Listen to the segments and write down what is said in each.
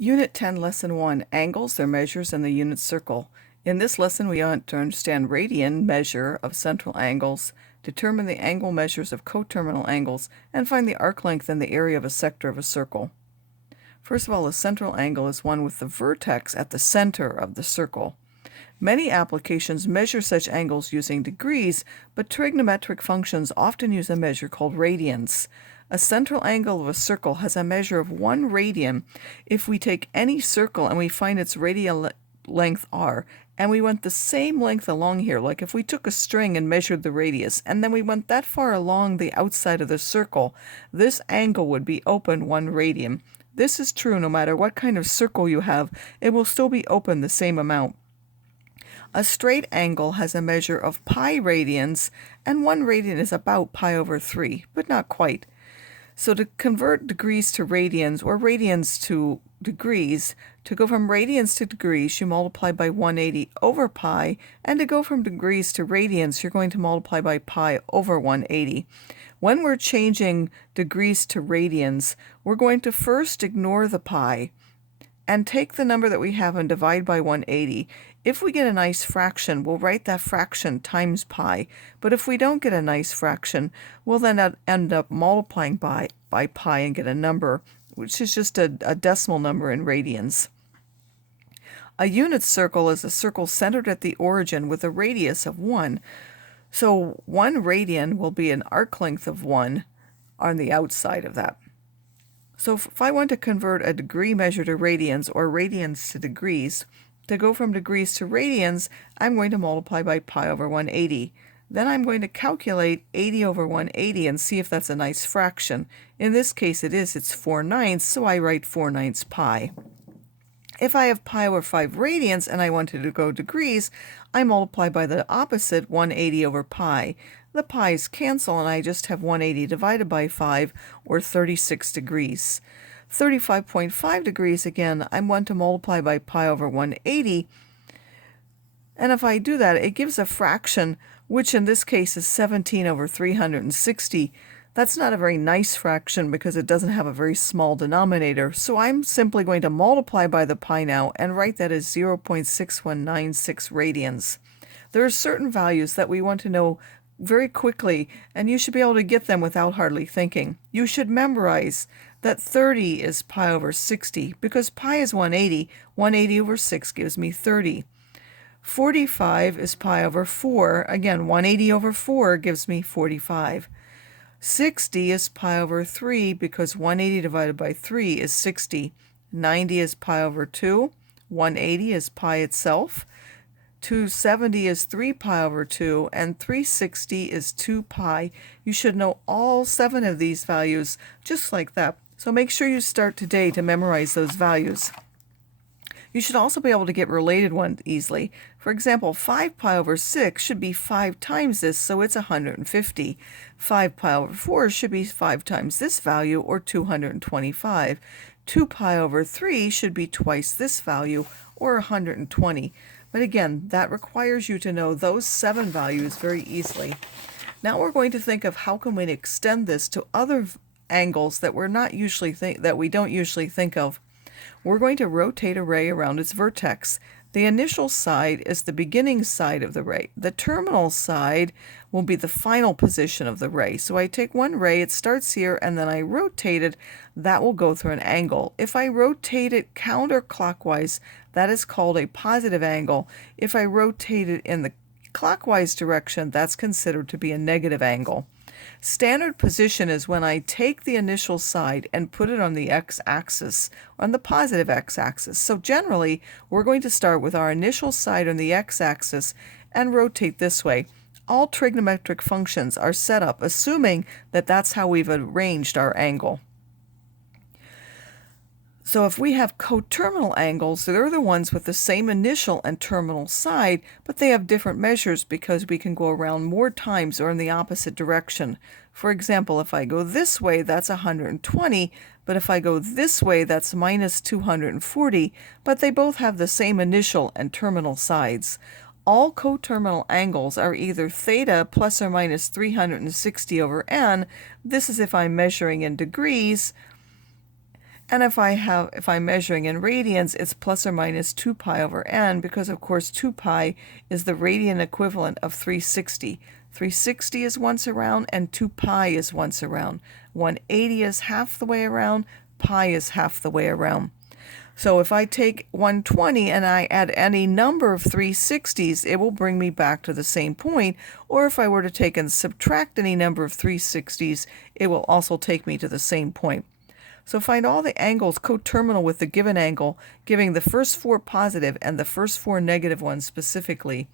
Unit 10, Lesson 1, Angles, their measures, and the unit circle. In this lesson, we want to understand radian measure of central angles, determine the angle measures of coterminal angles, and find the arc length and the area of a sector of a circle. First of all, a central angle is one with the vertex at the center of the circle. Many applications measure such angles using degrees, but trigonometric functions often use a measure called radians. A central angle of a circle has a measure of 1 radian if we take any circle and we find its radial length r, and we went the same length along here, like if we took a string and measured the radius, and then we went that far along the outside of the circle, this angle would be open 1 radian. This is true no matter what kind of circle you have, it will still be open the same amount. A straight angle has a measure of pi radians, and 1 radian is about pi over 3, but not quite. So to convert degrees to radians or radians to degrees, to go from radians to degrees, you multiply by 180 over pi, and to go from degrees to radians, you're going to multiply by pi over 180. When we're changing degrees to radians, we're going to first ignore the pi and take the number that we have and divide by 180. If we get a nice fraction, we'll write that fraction times pi. But if we don't get a nice fraction, we'll then end up multiplying by pi and get a number, which is just a decimal number in radians. A unit circle is a circle centered at the origin with a radius of 1. So 1 radian will be an arc length of 1 on the outside of that. So if I want to convert a degree measure to radians or radians to degrees, to go from degrees to radians, I'm going to multiply by pi over 180. Then I'm going to calculate 80 over 180 and see if that's a nice fraction. In this case it is, it's 4/9, so I write 4/9 pi. If I have pi over 5 radians and I wanted to go degrees, I multiply by the opposite, 180 over pi. The pi's cancel and I just have 180 divided by 5, or 36 degrees. 35.5 degrees, again, I want to multiply by pi over 180. And if I do that, it gives a fraction, which in this case is 17 over 360. That's not a very nice fraction because it doesn't have a very small denominator, so I'm simply going to multiply by the pi now and write that as 0.6196 radians. There are certain values that we want to know very quickly, and you should be able to get them without hardly thinking. You should memorize that 30 is pi over 60, because pi is 180. 180 over 6 gives me 30. 45 is pi over 4. Again, 180 over 4 gives me 45. 60 is pi over 3, because 180 divided by 3 is 60. 90 is pi over 2. 180 is pi itself. 270 is 3 pi over 2, and 360 is 2 pi. You should know all 7 of these values just like that. So make sure you start today to memorize those values. You should also be able to get related ones easily. For example, 5 pi over 6 should be 5 times this, so it's 150. 5 pi over 4 should be 5 times this value, or 225. 2 pi over 3 should be twice this value, or 120. But again, that requires you to know those 7 values very easily. Now we're going to think of how can we extend this to other angles that we don't usually think of. We're going to rotate a ray around its vertex. The initial side is the beginning side of the ray. The terminal side will be the final position of the ray. So I take one ray, it starts here, and then I rotate it. That will go through an angle. If I rotate it counterclockwise, that is called a positive angle. If I rotate it in the clockwise direction, that's considered to be a negative angle. Standard position is when I take the initial side and put it on the x-axis, on the positive x-axis. So generally, we're going to start with our initial side on the x-axis and rotate this way. All trigonometric functions are set up assuming that that's how we've arranged our angle. So if we have coterminal angles, they're the ones with the same initial and terminal side, but they have different measures because we can go around more times or in the opposite direction. For example, if I go this way, that's 120, but if I go this way, that's minus 240, but they both have the same initial and terminal sides. All coterminal angles are either theta plus or minus 360 over n. This is if I'm measuring in degrees. And if I'm measuring in radians, it's plus or minus 2 pi over n, because of course 2 pi is the radian equivalent of 360. 360 is once around and 2 pi is once around. 180 is half the way around, pi is half the way around. So if I take 120 and I add any number of 360s, it will bring me back to the same point. Or if I were to take and subtract any number of 360s, it will also take me to the same point. So find all the angles coterminal with the given angle, giving the first 4 positive and the first 4 negative ones specifically.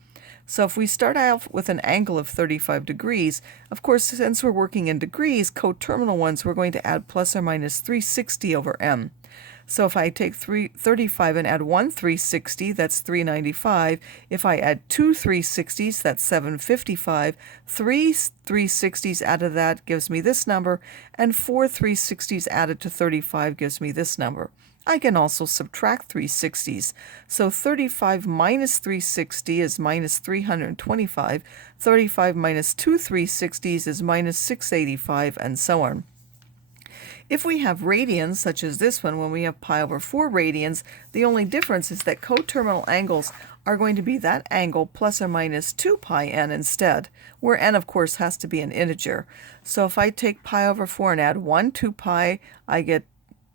So if we start out with an angle of 35 degrees, of course, since we're working in degrees, coterminal ones, we're going to add plus or minus 360 over m. So if I take 35 and add 1 360, that's 395. If I add 2 360s, that's 755. 3 360s added to that gives me this number, and 4 360s added to 35 gives me this number. I can also subtract 360s. So 35 minus 360 is minus 325. 35 minus 2 360s is minus 685, and so on. If we have radians, such as this one, when we have pi over 4 radians, the only difference is that coterminal angles are going to be that angle plus or minus 2 pi n instead, where n, of course, has to be an integer. So if I take pi over 4 and add 1 2 pi, I get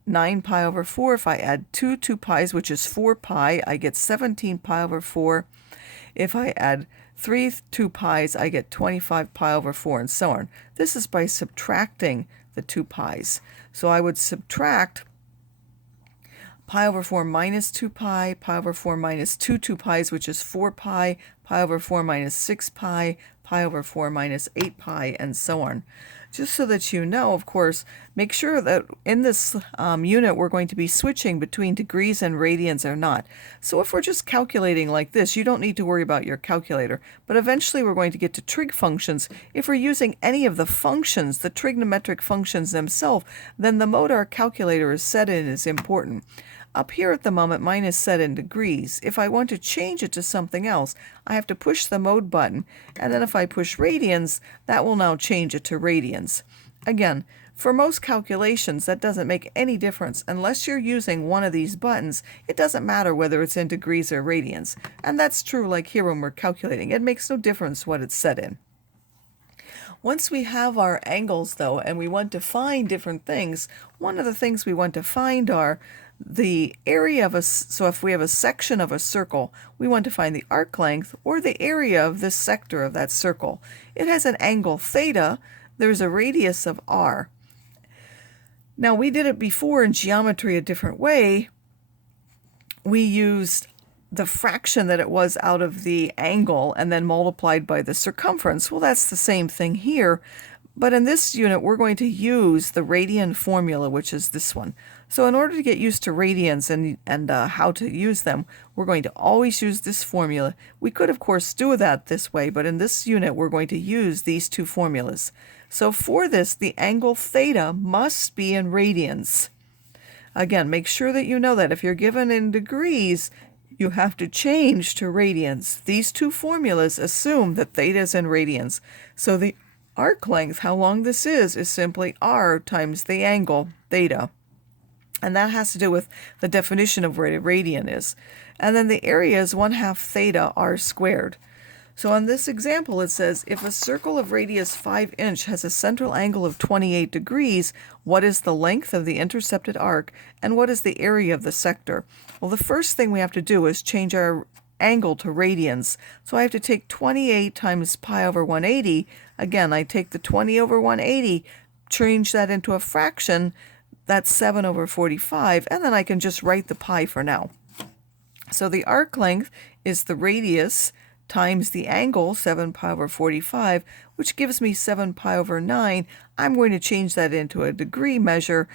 9 pi over 4. If I add 2 2 pi's, which is 4 pi, I get 17 pi over 4. If I add 3 2 pi's, I get 25 pi over 4, and so on. This is by subtracting the 2 pi's. So I would subtract pi over 4 minus 2 pi, pi over 4 minus 2 2 pi's, which is 4 pi, pi over 4 minus 6 pi, pi over 4 minus 8 pi, and so on. Just so that you know, of course, make sure that in this unit we're going to be switching between degrees and radians or not. So if we're just calculating like this, you don't need to worry about your calculator. But eventually we're going to get to trig functions. If we're using any of the functions, the trigonometric functions themselves, then the mode our calculator is set in is important. Up here at the moment, mine is set in degrees. If I want to change it to something else, I have to push the mode button, and then if I push radians, that will now change it to radians. Again, for most calculations, that doesn't make any difference. Unless you're using one of these buttons, it doesn't matter whether it's in degrees or radians. And that's true like here when we're calculating. It makes no difference what it's set in. Once we have our angles, though, and we want to find different things, one of the things we want to find are the area of so if we have a section of a circle, we want to find the arc length or the area of this sector of that circle. It has an angle theta. There's a radius of r. Now, we did it before in geometry a different way. We used the fraction that it was out of the angle and then multiplied by the circumference. Well, that's the same thing here. But in this unit, we're going to use the radian formula, which is this one. So in order to get used to radians and how to use them, we're going to always use this formula. We could, of course, do that this way, but in this unit, we're going to use these two formulas. So for this, the angle theta must be in radians. Again, make sure that you know that if you're given in degrees, you have to change to radians. These two formulas assume that theta is in radians. So the arc length, how long this is simply r times the angle, theta. And that has to do with the definition of what a radian is. And then the area is 1/2 theta r squared. So on this example, it says, if a circle of radius 5 inch has a central angle of 28 degrees, what is the length of the intercepted arc, and what is the area of the sector? Well, the first thing we have to do is change our angle to radians. So I have to take 28 times pi over 180. Again, I take the 20 over 180, change that into a fraction, that's 7 over 45, and then I can just write the pi for now. So the arc length is the radius times the angle, 7 pi over 45, which gives me 7 pi over 9. I'm going to change that into a degree measure,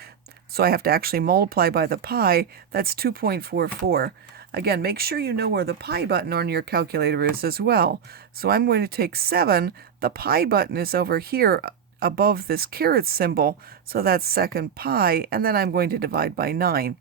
so I have to actually multiply by the pi. That's 2.44. Again, make sure you know where the pi button on your calculator is as well. So I'm going to take 7. The pi button is over here above this caret symbol, so that's second pi, and then I'm going to divide by 9.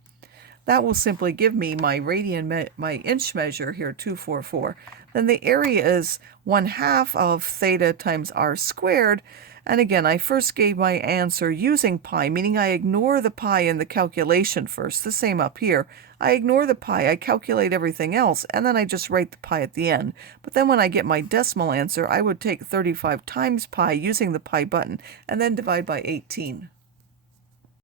That will simply give me my my inch measure here, 244. Then the area is 1/2 of theta times r squared. And again, I first gave my answer using pi, meaning I ignore the pi in the calculation first. The same up here. I ignore the pi, I calculate everything else, and then I just write the pi at the end. But then when I get my decimal answer, I would take 35 times pi using the pi button, and then divide by 18.